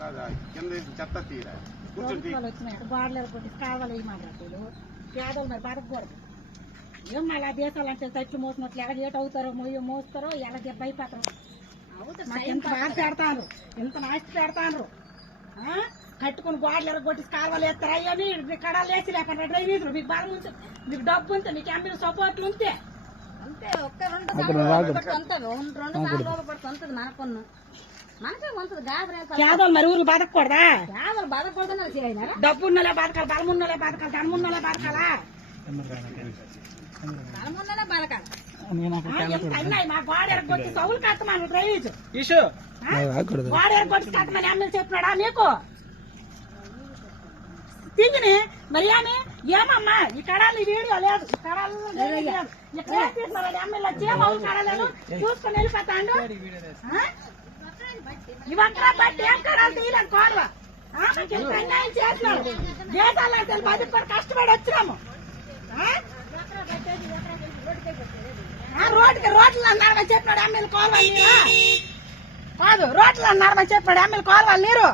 కాదా? కింద చెత్త తీరా? గోడలు కావాలి పేదలు మరి బతకూడదు ఏం మళ్ళీ దేశాలు అంటే తట్లు మోసినట్లు ఎలా ఏట అవుతారో మొయ్య మోస్తారో ఎలా దెబ్బ అయిపోతారో. బాధ పెడతాను ఎంత నాస్తి పెడతాను ఆ? కట్టుకుని గోడలు ఎరగొట్టి కాలువలు వేస్తారు? అయ్యని కడాలు వేసి లేకుండా డ్రైనేజీలు మీకు బాగా ఉంటే మీకు డబ్బు ఉంటే మీకు అమ్మిన సపోర్ట్లు ఉంటే. అంతే ఒక్క రెండు సార్లు పడుతుంది రెండు సార్లు పడుతుంది మనకున్న. పేదలు మరి ఊరు బతకూడదా డబ్బు ఉన్నోళ్ళే బతకాలి బలం ఉన్నోళ్ళే బతకాలి? ధనం ఉన్నోళ్ళే బతకాలా బలమున్ననే బతకాలి గోడ సౌలు కట్టమని? గోడ ఎమ్మెల్యే చెప్పినాడా నీకు? తింగిని మరి ఏమి ఏమమ్మా ఈ కడాలు వీడియో లేదు ఈ కడాలు లేదు. ఇక్కడ కడలేదు. చూసుకొని వెళ్ళిపోతాండు. ఇవక్కడ బట్టి ఏం కడాలు తీయలేదు కోడవ? అన్యాయం చేసినారు. దేశాలకు కూడా కష్టపడి వచ్చినాము. రోడ్డుకి రోడ్లు అన్నారని చెప్పినాడు ఎమ్మెల్యే కోల్వాలి నీరు. కాదు రోడ్లు అన్నారని చెప్పినాడు ఎమ్మెల్యే కోల్వాలి నీరు.